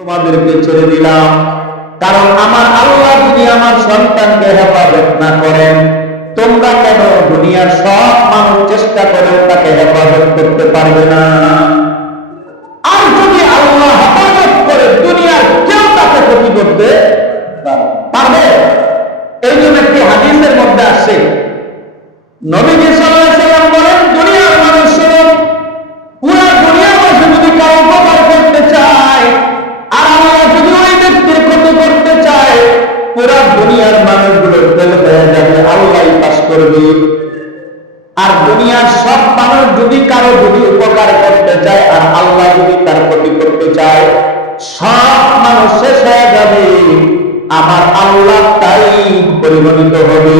তোমাদেরকে ছেড়ে দিলাম, কারণ আমার আল্লাহ যদি আমার সন্তানকে হেফাজত না করেন, তোমরা কেন দুনিয়ার সব মানুষ চেষ্টা করেও তাকে হেফাজত করতে পারবে না। আর যদি আল্লাহ হেফাজত করে, দুনিয়ার কেউ তাকে ক্ষতি করতে পারবে? এই জন্য একটি হাদিসের মধ্যে আসছে, নবীজি সাল্লাল্লাহু আলাইহি ওয়াসাল্লাম বলেন, দুনিয়ার মানুষ পুরো দুনিয়াবাসী যদি কারো উপকার করতে চায়, আর আল্লাহ যদি ওই ব্যক্তির ক্ষতি করতে চায়, পুরো দুনিয়ার মানুষগুলো ফেল হয়ে যাবে, আল্লাহই পাস করবে। আর দুনিয়ার সব মানুষ যদি কারো যদি উপকার করতে চায়, আর আল্লাহ যদি তার ক্ষতি করতে চায়, সব মানুষ শেষ হয়ে যাবে, আমার আল্লাহ তাই পরিগণিত হবে,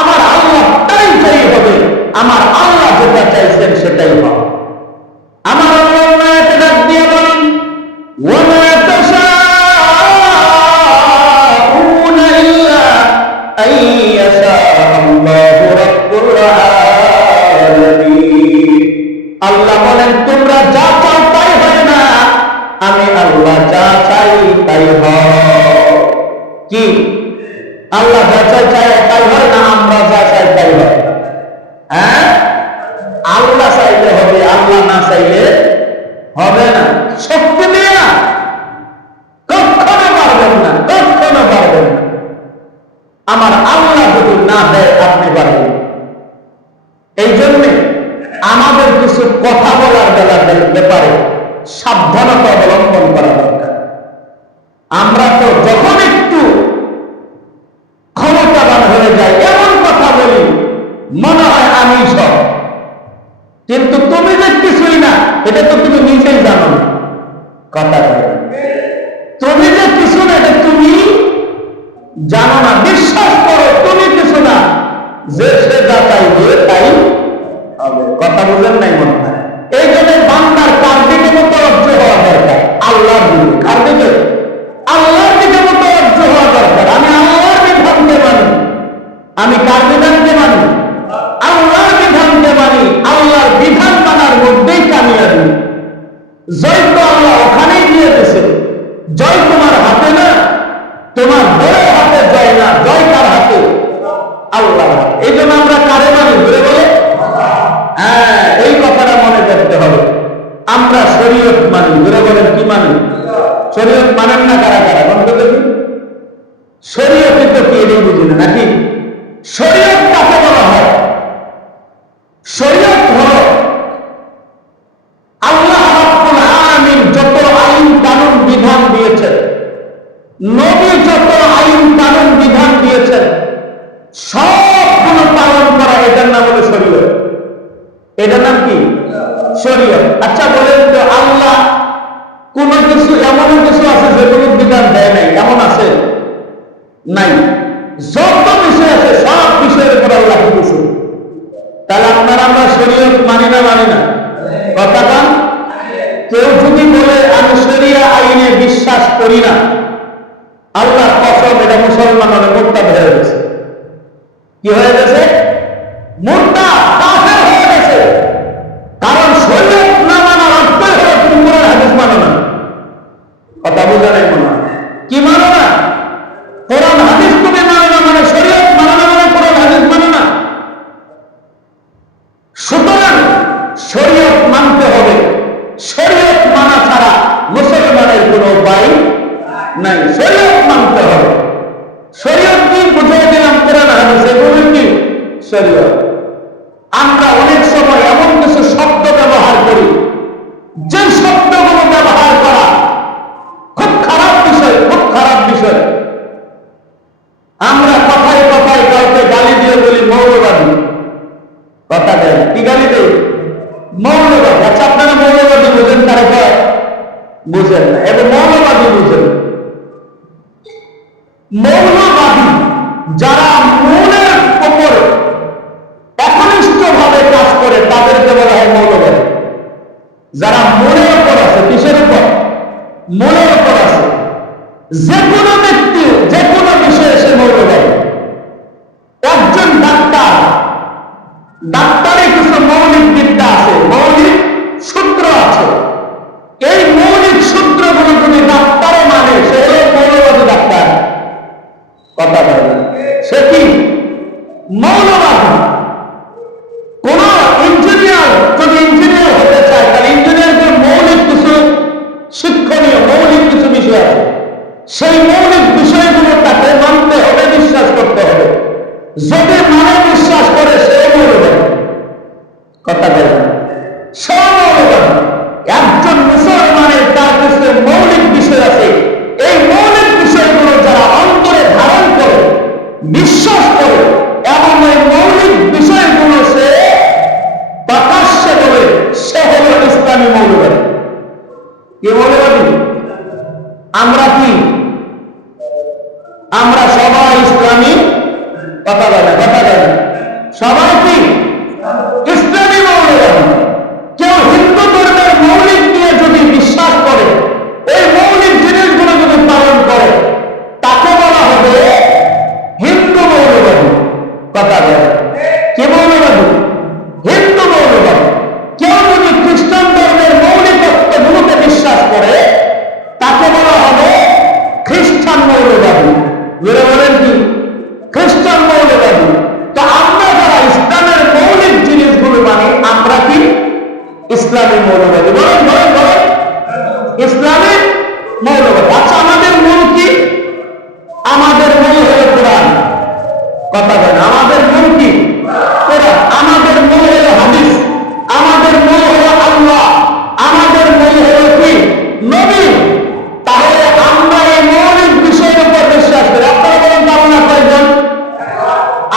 আমার আল্লাহ তাই চাই হবে, আমার আল্লাহ যেটা চাইছেন সেটাই হবে। আমার আল্লাহ ডাক দিয়ে বলেন, ওয়া তাশাউনা ইল্লা আইয়াশা আল্লাহু রাব্বুল আলামিন। আল্লাহ বলেন, তোমরা যা চাও তাই হয় না, আমি আল্লাহ যা চাই তাই হয়। কি আল্লাহ যা চাই তাই হয় না, আমরা যা চাই তাই হয়? হ্যাঁ, আল্লাহ চাইলে হবে, আল্লাহ না চাইলে হবে না। শক্তি দিয়ে না, কখনো পারবেন না, কখনো পারবেন না। আমার আল্লাহ যদি না দেয়, আপনি পারবেন। এই জন্য আমাদের কিছু কথা বলার ব্যাপারে সাবধানতা অবলম্বন করা দরকার। আমরা তো যখন একটু ক্ষমতাবান হয়ে যাই, এমন কথা বলি মনে হয় আমি সব, কিন্তু তুমি যে কিছুই না, এটা তো তুমি নিজেই জানো না। কথা তুমি যে কিছু না, এটা তুমি জানো না। বিশ্বাস করো তুমি কিছু না, যে সে যা চাইবে তাই হবে। কথা বুঝেন নাই মনে হয়? এই জন্য বান্দার কার দিকে মতো অর্জ হওয়া দরকার? আল্লাহর দিকে। কার দিকে? আল্লাহর দিকে মতো অর্জ হওয়া দরকার। আমি আল্লাহর বিধানকে মানি। আমি কার বিধানকে মানি? আল্লাহর বিধানকে মানি। আল্লাহর বিধান মানার মধ্যেই কামিয়াবি। জয় তো আল্লাহ ওখানেই দিয়ে দিয়েছে। জয় তোমার হাতে না, তোমার বড় হাতে জয় না। জয় কার হাতে? আল্লাহ। এই জন্য আমরা কারে মানি? বলে বলে হ্যাঁ, এই কথাটা মনে করতে হবে। আমরা শরীয়ত মানি। বলে বলেন কি মানি? শরীয়ত মানেন না কারা কারা? বলতে দেখি। শরীয়তে তো কি এটাই বুঝি না নাকি? শরীয়ত কাকে বলা হয়? শরীয়ত হলো আল্লাহ রাব্বুল আলামিন যত আইন কানুন বিধান দিয়েছেন, নবী যত আইন কানুন বিধান দিয়েছেন, সবগুলো পালন করা, এটার নাম হলো শরীয়ত। এটার নাম কি? শরীয়ত। আচ্ছা বলেন তো, আল্লাহ কোন কিছু এমন কিছু আছে যেগুলো বিধান দেয় নাই? এমন আছে? নাই। যত বিষয় আছে সব বিষয়ের উপর আল্লাহ কিছু। তাহলে আপনারা আমরা শরীয়ত মানি না? মানি না? কথাটা কেউ যদি বলে আমি শরিয়া আইনে বিশ্বাস করি না, আল্লাহ কসম, এটা মুসলমান হলে মুরতাদ হয়ে গেছে। কি হয়ে গেছে? মুরতাদ, কাফের হয়ে গেছে। কারণ শরীয়ত না মানার অর্থ হলো তুমি কোরআন হাদিস মানো না। কথা বোঝা নাই মনে হয়? কি মানো না? কোরআন হাদিস তুমি মানো না, মানে শরীয়ত মানো না, মানে কোরআন হাদিস মানো না। সুতরাং শরীয়ত মানতে হবে। শরীয়ত মানা ছাড়া মুসলমানের কোনো উপায় নাই। শরীয়ত মানতে হবে। শরীয়ত কি বুঝিয়ে দিলাম? কোরআন হাদিস, এগুলো কি শরীয়ত। আমরা অনেক সময় এমন কিছু শব্দ ব্যবহার করি, যে শব্দগুলো ব্যবহার করা খুব খারাপ বিষয়, খুব খারাপ বিষয়। আমরা কথায় কথায় কাউকে গালি দিয়ে বলি মৌলবাদী। কথা দেয় কি গালি দেয়? মৌলবাদী। আচ্ছা, আপনারা মৌলবাদী বুঝেন কারে কয়? বুঝেন না। এবং মৌলবাদী বুঝেন। মৌলবাদী যারা মূলের উপর একনিষ্ঠ ভাবে কাজ করে, তাদেরকে বলা হয় মৌলবাদী। যারা মূলের উপর আছে, কিসের উপর? মূলের উপর আছে। যে কোনো ব্যক্তি যে কোনো বিষয়ে সে মৌলবাদী। একজন ডাক্তার, ডাক্তারে কিছু মৌলিক বিদ্যা আছে, মৌলিক সূত্র আছে। এই মৌলিক সূত্রগুলো যদি সেই মৌলিক বিষয়গুলো তাকে মানতে হবে, বিশ্বাস করতে হবে। যদি মানে বিশ্বাস করে সে মৌলবাদী। কথা বলেন, সে মৌলবাদী। একজন মুসলমানের তার কাছে মৌলিক বিষয় আছে, এই মৌলিক বিষয়গুলো যারা অন্তরে ধারণ করে, বিশ্বাস করে এবং এই মৌলিক বিষয়গুলো সে প্রকাশ্যে বলে, সে হল ইসলামী মৌলবাদী। কি মৌলবাদী? আমরা কি? আমরা সবাই ইসলামী। কথা বলে, কথা বলে, সবাই কি ইসলামী মৌলবাদী? কেউ হিন্দু ধর্মের মৌলিক নিয়ে যদি বিশ্বাস করে, এই মৌলিক জিনিসগুলো যদি পালন করে, তাকে বলা হবে হিন্দু মৌলবাদী। কথা বলে, কি মৌলবাদী? হিন্দু মৌলবাদী। কেউ যদি খ্রিস্টান ধর্মের মৌলিকত্বগুলোকে বিশ্বাস করে, তাকে বলা হবে খ্রিস্টান মৌলবাদী। বলেন কি? খ্রিস্টান মৌলবাদী। তো আমরা যারা ইসলামের মৌলিক জিনিসগুলো মানি, আমরা কি ইসলামী মৌলবাদী? বলেন বলেন বলেন, ইসলামী মৌলবাদী। আচ্ছা, আমাদের মূল কি? আমাদের মূল হলো কোরআন। কথা বলেন, আমাদের মূল কি? কোরআন। আমাদের মূল হলো হাদিস। আমাদের মূল হলো আল্লাহ। আমাদের মূল হলো কি? নবী। তাহলে আমরা এই মৌলিক বিষয়ের উপর বিশ্বাস করি। আপনারা বলেন পাবো না কয়জন?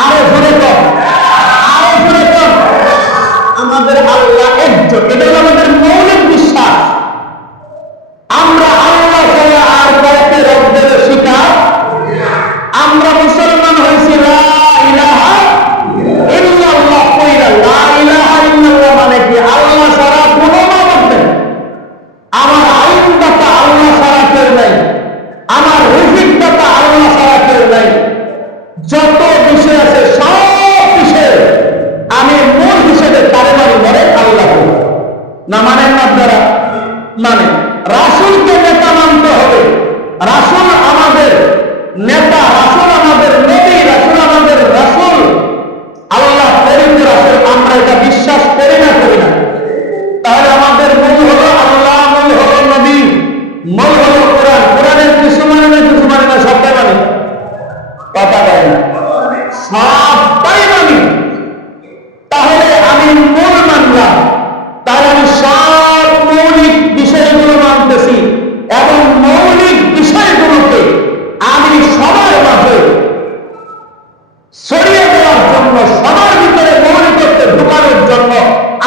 আরো জোরে কম, আরো জোরে কম। আমাদের আল্লাহ একজন, এটা হলো আমাদের মৌলিক বিশ্বাস। আমরা আল্লাহ ছাড়া আর কয়েকটি রব্বের শিকার। আমরা মুসলমান হয়েছি লা ইলাহা ইল্লাল্লাহ কইরা। লা ইলাহা ইল্লাল্লাহ মানে কি? আল্লাহ ছাড়া কোনো মাবুদ নেই। আমার আইনদাতা আল্লাহ ছাড়া কেউ নাই। আমার রিজিকদাতা আল্লাহ ছাড়া কেউ নাই। যত বিষয় আছে সব বিষয়ে আমি মূল হিসেবে তারে মানি, বলে আল্লাহ। না মানেন না আপনারা? মানে রাসূলকে নেতা মানতে হবে। রাসূল আমাদের নেতা, রাসূল আমাদের নবী, রাসূল আমাদের রাসূল, আল্লাহ প্রেরিত রাসূল। আমরা এটা বিশ্বাস করি না, করি না? তাহলে আমাদের মূল হলো আল্লাহ, মূল হলো নবী, মূল হলো কোরআন। কোরআনের কিছু মানে না, কিছু মানে না, সবটাই মানি। কথা বলেন, সবটাই মানি। তাহলে আমি মূল মানলাম, তাহলে আমি সব মৌলিক বিষয়গুলো মানতেছি এবং মৌলিক বিষয়গুলোকে আমি সবার মাঝে ছড়িয়ে দেওয়ার জন্য, সবার ভিতরে মৌলিকত্বে ঢুকানোর জন্য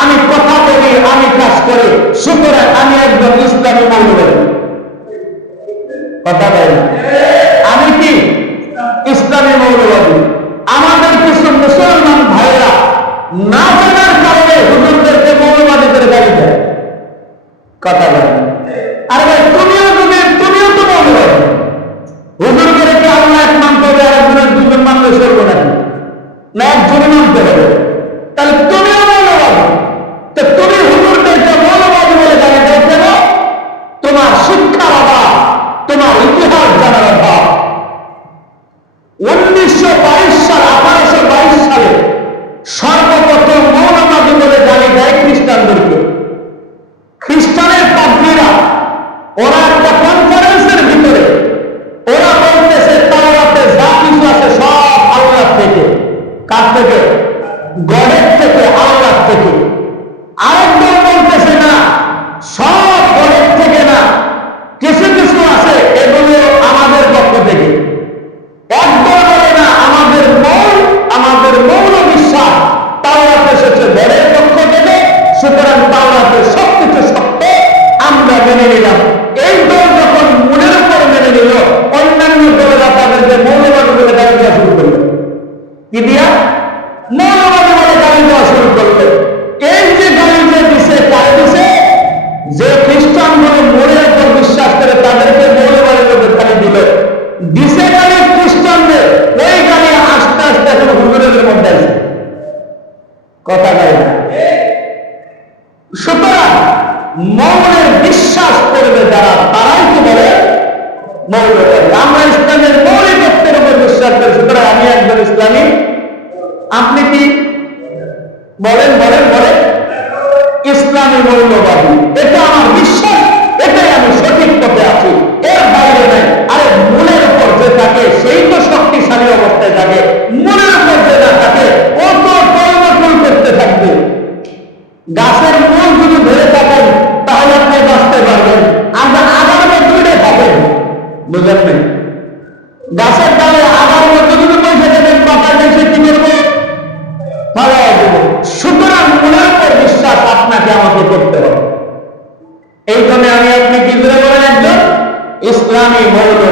আমি কথা বলি, আমি কাজ করি। সুতরাং আমি একজন ইসলামী মৌলবাদী। কথা বলেন, আমি কি ইসলামী মৌলবাদী? আমাদের কিছু মুসলমান ভাইরা না জানার কারণে হুজুরদেরকে মৌলবাদী করে গালি দেয়। কথা বলেন, আর ভাই তুমিও তো মৌলবাদী। হুজুরদের কি আল্লাহ এক মানতে হবে, আর একজনের দুজন মানলে চলবে নাকি? না, একজনই মানতে হবে। তাহলে তুমিও মৌলবাদী। তো তুমি হুজুরদেরকে মৌলবাদী বলে গালি দাও কেন? তোমার শিক্ষার অভাব, তোমার ইতিহাস জানার অভাব। 1922 সাল 1822 সালে সর্বপ্রথম মৌলবাদী বলে গালি দেয় খ্রিস্টানদেরকে। খ্রিস্টানের পাদ্রীরা, ওরা একটা কনফারেন্সের ভিতরে ওরা বলতেছে তাওরাতে যা কিছু আছে সব আল্লাহ থেকে। কার থেকে? গডের থেকে, আল্লাহ থেকে। আরেকজন বলতেছে না, সব গডের থেকে না, কিছু কিছু আছে এগুলো আমাদের পক্ষ থেকে। একদম বলে না, আমাদের মৌল বিশ্বাস তাওরাতে এসেছে গডের পক্ষ থেকে, সুতরাং তাওরাতের সবকিছু সত্য, আমরা মেনে নিলাম। এই দল যখন মনের উপর মেনে নিল, অন্যান্য দলেরা তাদেরকে মৌলবাদী বলে গালি দেওয়া শুরু করলো। কি দিয়া? মৌলবাদী বলে গালি দেওয়া শুরু করলো। এই যে গালি যে দিছে, কারে দিছে? যে খ্রিস্টান বলে মনের উপর বিশ্বাস করে তাদেরকে মৌলবাদী বলে গালি দিল। দিছে গালি খ্রিস্টানদের, ওই গালি আস্তে আস্তে এখন হুজুরের মধ্যে আছে। কথা গাই না। সুতরাং মৌনের বিশ্বাস করবে যারা, তারাই কি বলে মৌলবাদী। আমরা ইসলামের মৌলিকত্বের উপর বিশ্বাস করি, সুতরাং আমি একজন ইসলামী। আপনি কি বলেন? বলেন বলেন, ইসলামী মৌলবাদী। এটা আমার বিশ্বাস, এটাই আমি সঠিক পথে আছি, এর বাইরে নাই। আরে গাছের মূল যদি ধরে থাকেন তাহলে আপনি বাঁচতে পারবেন। আমরা আগার মধ্যে উঠে থাকেন, বুঝলেন নাই? গাছের ডালে আগার মধ্যে যদি বসে থাকেন, পাতা এসে কি করবে? ফালাই দেবে। সুতরাং মনের উপর বিশ্বাস আপনাকে আমাকে করতে হবে। এই জন্য আমি আপনি কি করে বলেন, একজন ইসলামী মৌলবী